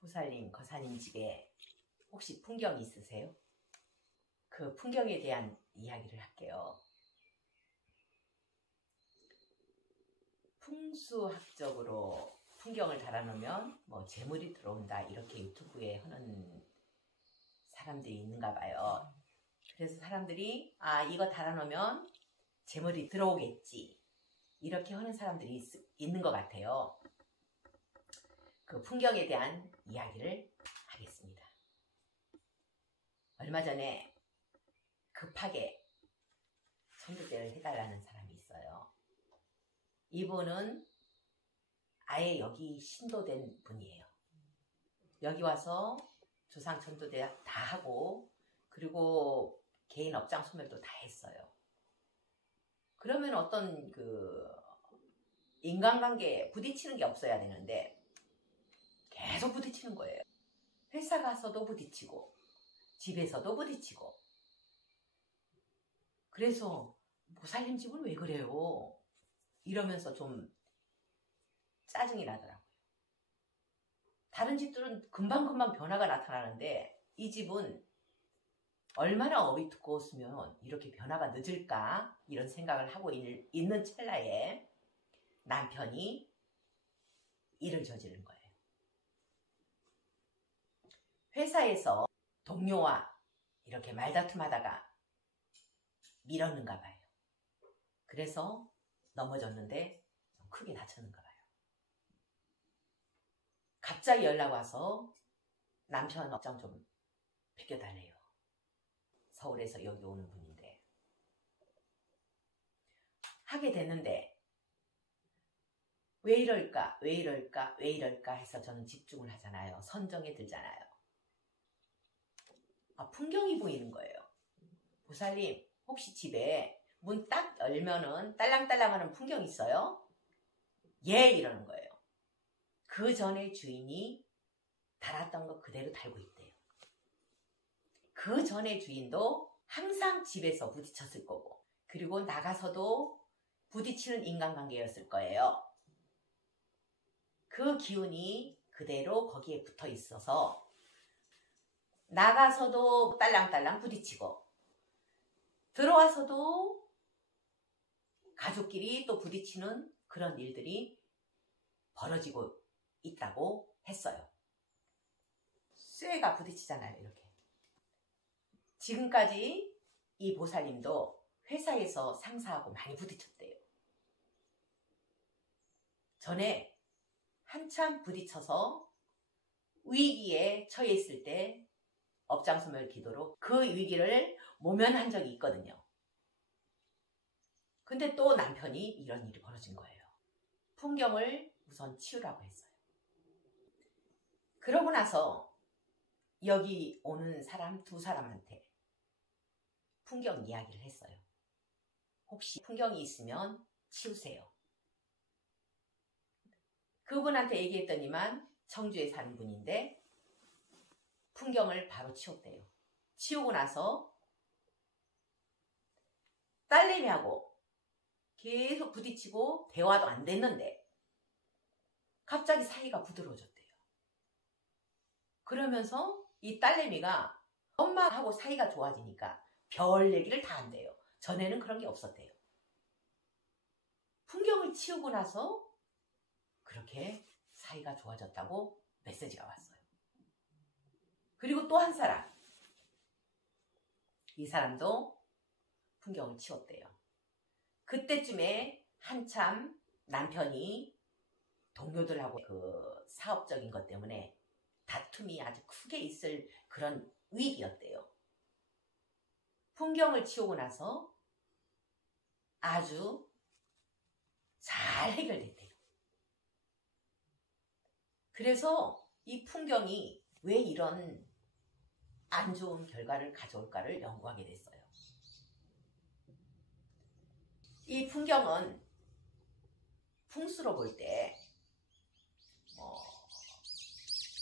보살님, 거사님 집에 혹시 풍경이 있으세요? 그 풍경에 대한 이야기를 할게요. 풍수학적으로 풍경을 달아놓으면 뭐 재물이 들어온다 이렇게 유튜브에 하는 사람들이 있는가 봐요. 그래서 사람들이 이거 달아놓으면 재물이 들어오겠지 이렇게 하는 사람들이 있는 것 같아요. 그 풍경에 대한 이야기를 하겠습니다. 얼마 전에 급하게 천도제를 해달라는 사람이 있어요. 이분은 아예 여기 신도된 분이에요. 여기 와서 조상 천도제 다 하고 그리고 개인 업장 소멸도 다 했어요. 그러면 어떤 인간관계에 부딪히는 게 없어야 되는데 계속 부딪히는 거예요. 회사 가서도 부딪히고 집에서도 부딪히고. 그래서 보살님 집은 왜 그래요? 이러면서 좀 짜증이 나더라고요. 다른 집들은 금방금방 변화가 나타나는데 이 집은 얼마나 업이 두꺼웠으면 이렇게 변화가 늦을까 이런 생각을 하고 있는 찰나에 남편이 일을 저지른 거예요. 회사에서 동료와 이렇게 말다툼하다가 밀었는가 봐요. 그래서 넘어졌는데 좀 크게 다쳤는가 봐요. 갑자기 연락 와서 남편 업장 좀 비켜달래요. 서울에서 여기 오는 분인데 하게 됐는데 왜 이럴까 왜 이럴까 왜 이럴까 해서 저는 집중을 하잖아요. 선정에 들잖아요. 풍경이 보이는 거예요. 보살님 혹시 집에 문 딱 열면은 딸랑딸랑 하는 풍경 있어요? 예 이러는 거예요. 그 전에 주인이 달았던 거 그대로 달고 있대요. 그 전에 주인도 항상 집에서 부딪혔을 거고 그리고 나가서도 부딪히는 인간관계였을 거예요. 그 기운이 그대로 거기에 붙어 있어서 나가서도 딸랑딸랑 부딪히고 들어와서도 가족끼리 또 부딪히는 그런 일들이 벌어지고 있다고 했어요. 쇠가 부딪히잖아요. 이렇게. 지금까지 이 보살님도 회사에서 상사하고 많이 부딪혔대요. 전에 한참 부딪혀서 위기에 처해 있을 때 업장소멸 기도로 그 위기를 모면한 적이 있거든요. 근데 또 남편이 이런 일이 벌어진 거예요. 풍경을 우선 치우라고 했어요. 그러고 나서 여기 오는 사람 두 사람한테 풍경 이야기를 했어요. 혹시 풍경이 있으면 치우세요. 그분한테 얘기했더니만 청주에 사는 분인데 풍경을 바로 치웠대요. 치우고 나서 딸내미하고 계속 부딪히고 대화도 안 됐는데 갑자기 사이가 부드러워졌대요. 그러면서 이 딸내미가 엄마하고 사이가 좋아지니까 별 얘기를 다 한대요. 전에는 그런 게 없었대요. 풍경을 치우고 나서 그렇게 사이가 좋아졌다고 메시지가 왔어요. 그리고 또 한 사람. 이 사람도 풍경을 치웠대요. 그때쯤에 한참 남편이 동료들하고 그 사업적인 것 때문에 다툼이 아주 크게 있을 그런 위기였대요. 풍경을 치우고 나서 아주 잘 해결됐대요. 그래서 이 풍경이 왜 이런 안 좋은 결과를 가져올까를 연구하게 됐어요. 이 풍경은 풍수로 볼 때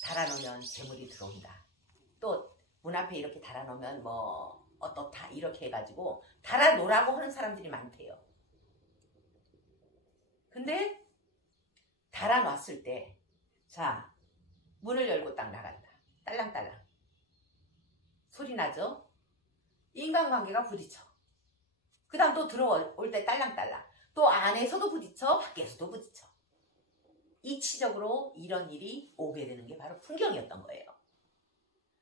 달아놓으면 재물이 들어온다. 또 문 앞에 이렇게 달아놓으면 어떻다 이렇게 해가지고 달아놓으라고 하는 사람들이 많대요. 근데 달아놨을 때 자 문을 열고 딱 나간다. 딸랑딸랑. 소리 나죠? 인간관계가 부딪혀. 그 다음 또 들어올 때 딸랑딸랑. 또 안에서도 부딪혀, 밖에서도 부딪혀. 이치적으로 이런 일이 오게 되는 게 바로 풍경이었던 거예요.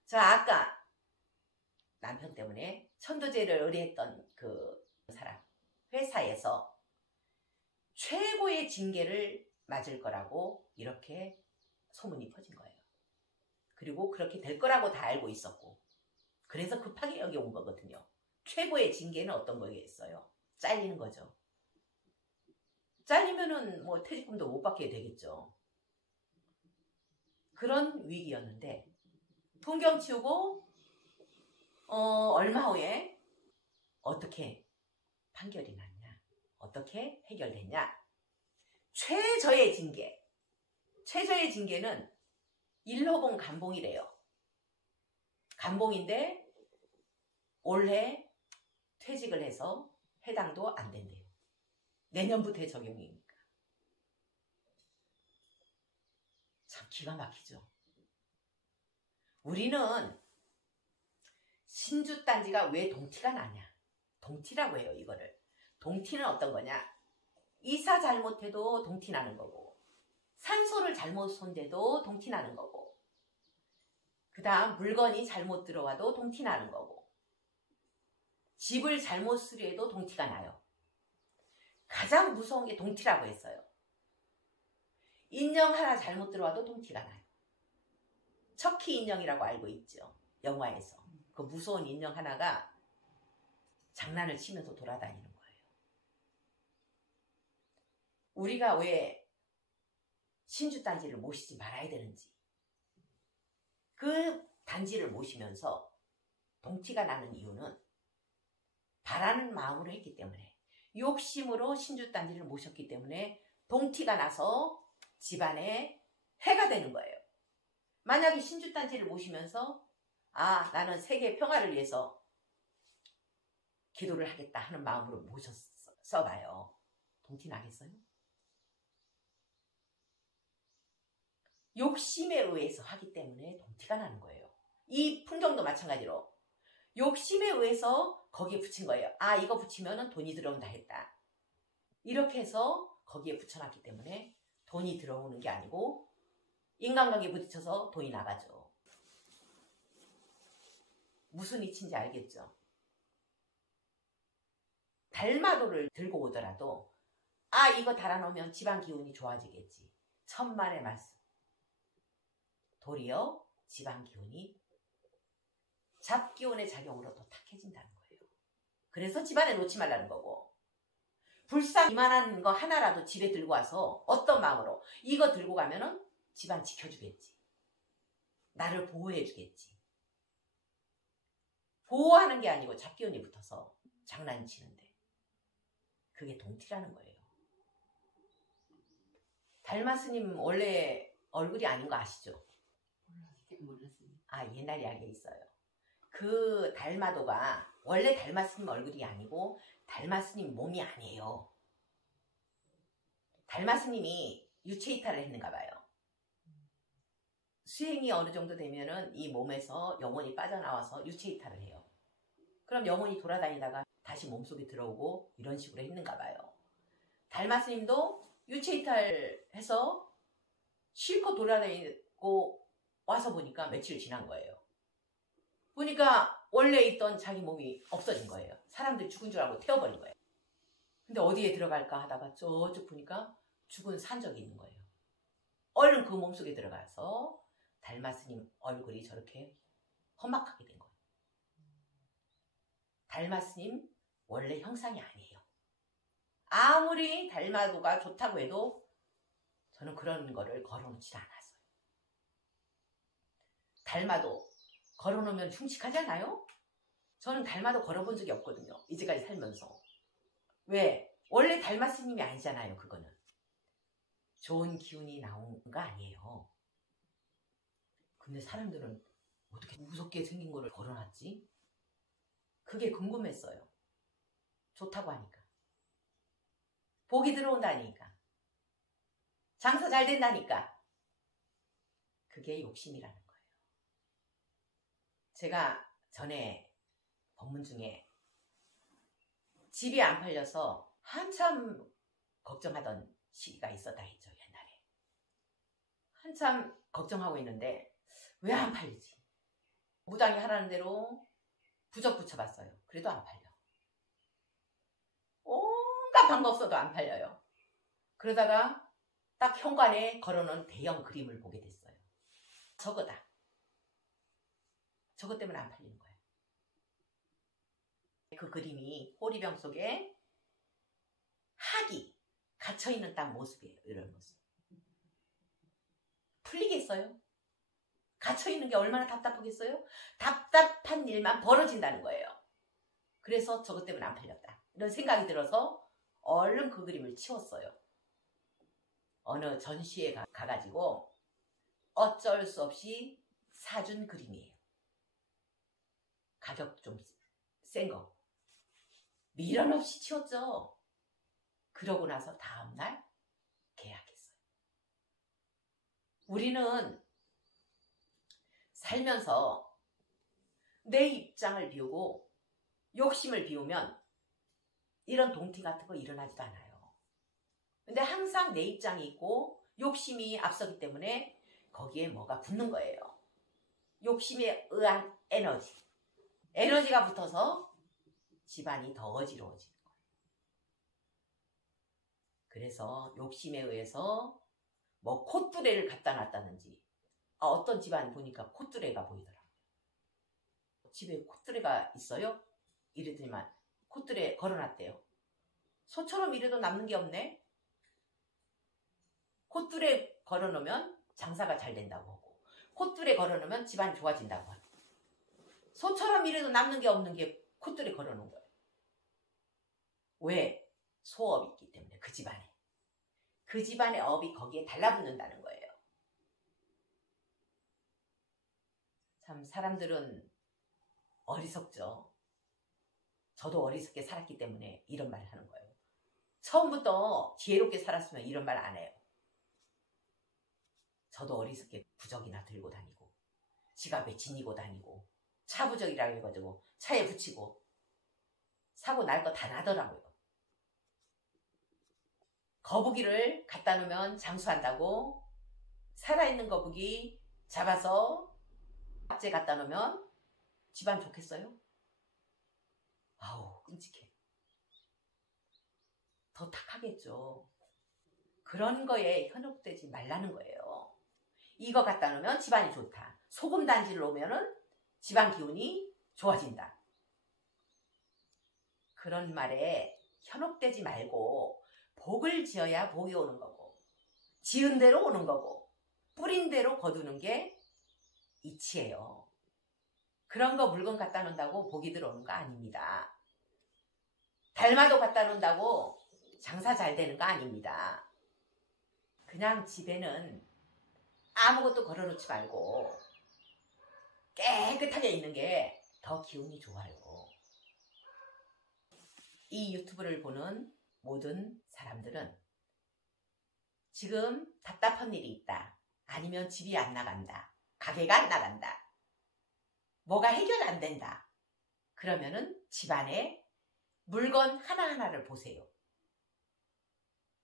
자, 아까 남편 때문에 천도제를 의뢰했던 그 사람, 회사에서 최고의 징계를 맞을 거라고 이렇게 소문이 퍼진 거예요. 그리고 그렇게 될 거라고 다 알고 있었고, 그래서 급하게 여기 온 거거든요. 최고의 징계는 어떤 거겠어요? 잘리는 거죠. 잘리면은 뭐 퇴직금도 못 받게 되겠죠. 그런 위기였는데 풍경 치우고 얼마 후에 어떻게 판결이 났냐? 어떻게 해결됐냐? 최저의 징계. 최저의 징계는 일호봉 감봉이래요. 감봉인데 올해 퇴직을 해서 해당도 안 된대요. 내년부터 적용이니까. 참 기가 막히죠. 우리는 신주단지가 왜 동티가 나냐? 동티라고 해요, 이거를. 동티는 어떤 거냐? 이사 잘못해도 동티 나는 거고, 산소를 잘못 손대도 동티 나는 거고, 그 다음 물건이 잘못 들어와도 동티 나는 거고, 집을 잘못 수리해도 동티가 나요. 가장 무서운 게 동티라고 했어요. 인형 하나 잘못 들어와도 동티가 나요. 척키 인형이라고 알고 있죠. 영화에서. 그 무서운 인형 하나가 장난을 치면서 돌아다니는 거예요. 우리가 왜 신주단지를 모시지 말아야 되는지, 그 단지를 모시면서 동티가 나는 이유는 바라는 마음으로 했기 때문에, 욕심으로 신주단지를 모셨기 때문에 동티가 나서 집안에 해가 되는 거예요. 만약에 신주단지를 모시면서 나는 세계 평화를 위해서 기도를 하겠다 하는 마음으로 모셨어봐요. 동티 나겠어요? 욕심에 의해서 하기 때문에 동티가 나는 거예요. 이 풍경도 마찬가지로 욕심에 의해서 거기에 붙인 거예요. 이거 붙이면 돈이 들어온다 했다. 이렇게 해서 거기에 붙여놨기 때문에 돈이 들어오는 게 아니고 인간관계에 부딪혀서 돈이 나가죠. 무슨 이치인지 알겠죠? 달마도를 들고 오더라도 이거 달아놓으면 집안 기운이 좋아지겠지. 천만의 말씀. 도리어 집안 기운이 잡기운의 작용으로 더 탁해진다는 거예요. 그래서 집안에 놓지 말라는 거고, 불상 이만한 거 하나라도 집에 들고 와서 어떤 마음으로 이거 들고 가면은 집안 지켜주겠지. 나를 보호해주겠지. 보호하는 게 아니고 잡기운이 붙어서 장난치는데 그게 동티라는 거예요. 달마스님 원래 얼굴이 아닌 거 아시죠? 몰랐습니다. 옛날 이야기가 있어요. 그 달마도가 원래 달마스님 얼굴이 아니고 달마스님 몸이 아니에요. 달마스님이 유체이탈을 했는가 봐요. 수행이 어느 정도 되면은 이 몸에서 영혼이 빠져나와서 유체이탈을 해요. 그럼 영혼이 돌아다니다가 다시 몸속에 들어오고 이런 식으로 했는가 봐요. 달마스님도 유체이탈해서 실컷 돌아다니고 와서 보니까 며칠 지난 거예요. 보니까 원래 있던 자기 몸이 없어진 거예요. 사람들 죽은 줄 알고 태워버린 거예요. 근데 어디에 들어갈까 하다가 저쪽 보니까 죽은 산적이 있는 거예요. 얼른 그 몸속에 들어가서 달마스님 얼굴이 저렇게 험악하게 된 거예요. 달마스님 원래 형상이 아니에요. 아무리 달마도가 좋다고 해도 저는 그런 거를 걸어놓지 않았어요. 달마도 걸어놓으면 흉측하지 않아요? 저는 달마도 걸어본 적이 없거든요. 이제까지 살면서. 왜? 원래 달마스님이 아니잖아요. 그거는. 좋은 기운이 나온 거 아니에요. 근데 사람들은 어떻게 무섭게 생긴 거를 걸어놨지? 그게 궁금했어요. 좋다고 하니까. 복이 들어온다니까. 장사 잘 된다니까. 그게 욕심이라는 거예요. 제가 전에 법문 중에 집이 안 팔려서 한참 걱정하던 시기가 있었다 했죠. 옛날에. 한참 걱정하고 있는데 왜 안 팔리지? 무당이 하라는 대로 부적 붙여봤어요. 그래도 안 팔려. 온갖 방법 써도 안 팔려요. 그러다가 딱 현관에 걸어놓은 대형 그림을 보게 됐어요. 저거다. 저것 때문에 안 팔리는 거예요. 그 그림이 호리병 속에 학이 갇혀있는 딱 모습이에요. 이런 모습. 풀리겠어요? 갇혀있는 게 얼마나 답답하겠어요? 답답한 일만 벌어진다는 거예요. 그래서 저것 때문에 안 팔렸다. 이런 생각이 들어서 얼른 그 그림을 치웠어요. 어느 전시회 가가지고 어쩔 수 없이 사준 그림이에요. 가격 좀 센 거. 미련 없이 치웠죠. 그러고 나서 다음날 계약했어요. 우리는 살면서 내 입장을 비우고 욕심을 비우면 이런 동티 같은 거 일어나지도 않아요. 근데 항상 내 입장이 있고 욕심이 앞서기 때문에 거기에 뭐가 붙는 거예요. 욕심에 의한 에너지. 에너지가 붙어서 집안이 더 어지러워지는 거예요. 그래서 욕심에 의해서 뭐 콧뚜레를 갖다 놨다든지 어떤 집안 보니까 콧뚜레가 보이더라고요. 집에 콧뚜레가 있어요? 이랬더니만 콧뚜레 걸어놨대요. 소처럼 이래도 남는 게 없네? 콧뚜레 걸어놓으면 장사가 잘 된다고 하고 콧뚜레 걸어놓으면 집안이 좋아진다고 하고 소처럼 이래도 남는 게 없는 게 콧뚜레 걸어놓은 거예요. 왜? 소업이 있기 때문에 그 집안에. 그 집안의 업이 거기에 달라붙는다는 거예요. 참 사람들은 어리석죠. 저도 어리석게 살았기 때문에 이런 말을 하는 거예요. 처음부터 지혜롭게 살았으면 이런 말 안 해요. 저도 어리석게 부적이나 들고 다니고 지갑에 지니고 다니고 차부적이라고 해가지고 차에 붙이고 사고 날 거 다 나더라고요. 거북이를 갖다 놓으면 장수한다고 살아있는 거북이 잡아서 박제 갖다 놓으면 집안 좋겠어요? 아우 끔찍해. 더 탁하겠죠. 그런 거에 현혹되지 말라는 거예요. 이거 갖다 놓으면 집안이 좋다. 소금 단지를 놓으면 집안 기운이 좋아진다. 그런 말에 현혹되지 말고 복을 지어야 복이 오는 거고 지은 대로 오는 거고 뿌린 대로 거두는 게 이치예요. 그런 거 물건 갖다 놓는다고 복이 들어오는 거 아닙니다. 달마도 갖다 놓는다고 장사 잘 되는 거 아닙니다. 그냥 집에는 아무것도 걸어놓지 말고 깨끗하게 있는 게 더 기운이 좋아요. 이 유튜브를 보는 모든 사람들은 지금 답답한 일이 있다. 아니면 집이 안 나간다. 가게가 안 나간다. 뭐가 해결 안 된다. 그러면은 집안에 물건 하나하나를 보세요.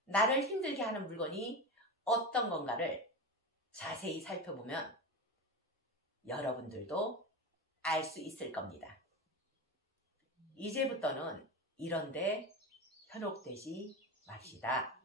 나를 힘들게 하는 물건이 어떤 건가를 자세히 살펴보면 여러분들도 알 수 있을 겁니다. 이제부터는 이런데 현혹되지 맙시다.